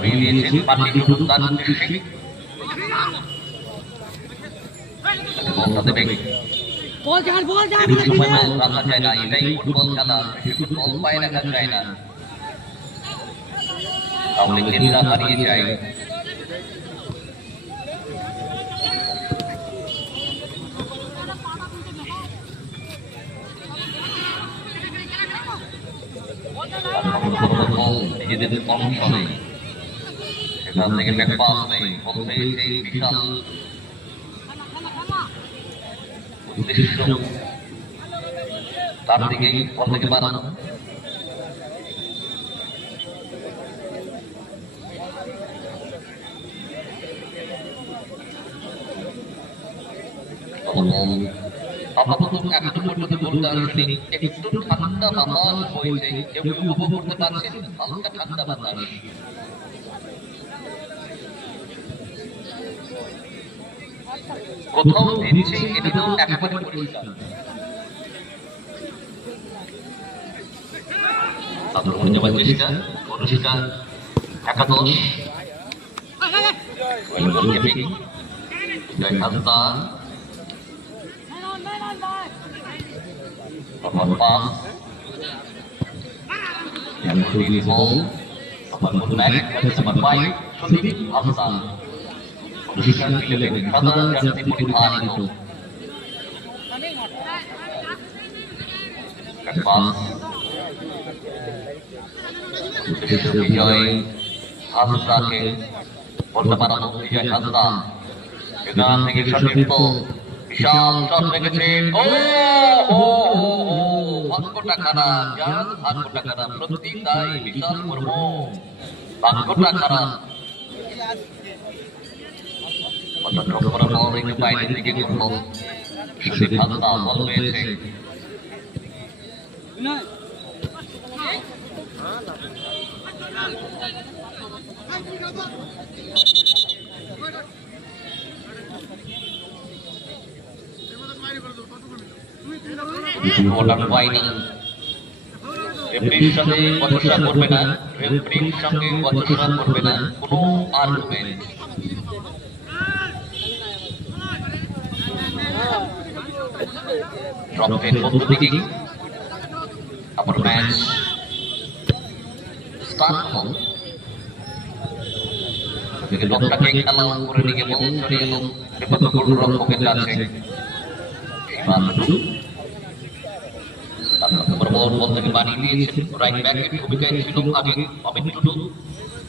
দিয়েছেন পার্টি টুটু তার উদ্দেশ্যে বলটা দেবে সময় রাখা যায় না, এটাই ফুটবল খেলা, ফুটবল পায়ে রাখা যায় না, তাহলে কেন্দ্রা হারিয়ে যায়। নিজেদের কর্মফলে সেখান থেকে ব্যাকপাস নেই বলতে সেই বিশাল উদ্দেশ্য তার দিকেই বল থেকে বাড়ানো। আপাতত এখনো পর্যন্ত বলতে আসলে একটু ঠান্ডা বাতাস হয়েছে, কেউ কেউ উপভোগ করতে পারছেন হালকা ঠান্ডা বাতাস। কোথাও ভিজছে এটাও একেবারে পরিষ্কার। তাদের মনে যাওয়ার চেষ্টা অনুষ্কা একাদশ হাসদার pass yang berdiri ball Abang Munek bersama baik Sunit Hasan posisikan pilih kata yang dimodifikasi itu pass Vijay Hasan ke bola parano Vijay Hasan dengan tinggi shot itu বিশাল শট রেখেছে। ভাগ্যটা খারাপ, জান ভাগ্যটা খারাপ, সত্যি তাই বিশাল মর্ম, ভাগ্যটা খারাপ। একটু বাইরের দিকে করলো সুদীপ হাসদা বল পেয়েছে। রেফারির সঙ্গে বচসা করবে না, রেফারির সঙ্গে বচসা করবে না, কোনো আর্গুমেন্ট। ড্রপের মধ্য থেকে আবার ম্যাচ স্টার্ট হল। লোকটাকে খেলা করে নিয়ে বল চড়িয়ে এলো গোলরক্ষকের কাছে। বল থেকে বানিয়ে দিয়েছেন, রাইট ব্যাকের ভূমিকায় ছিল আগে অমিত টুডু।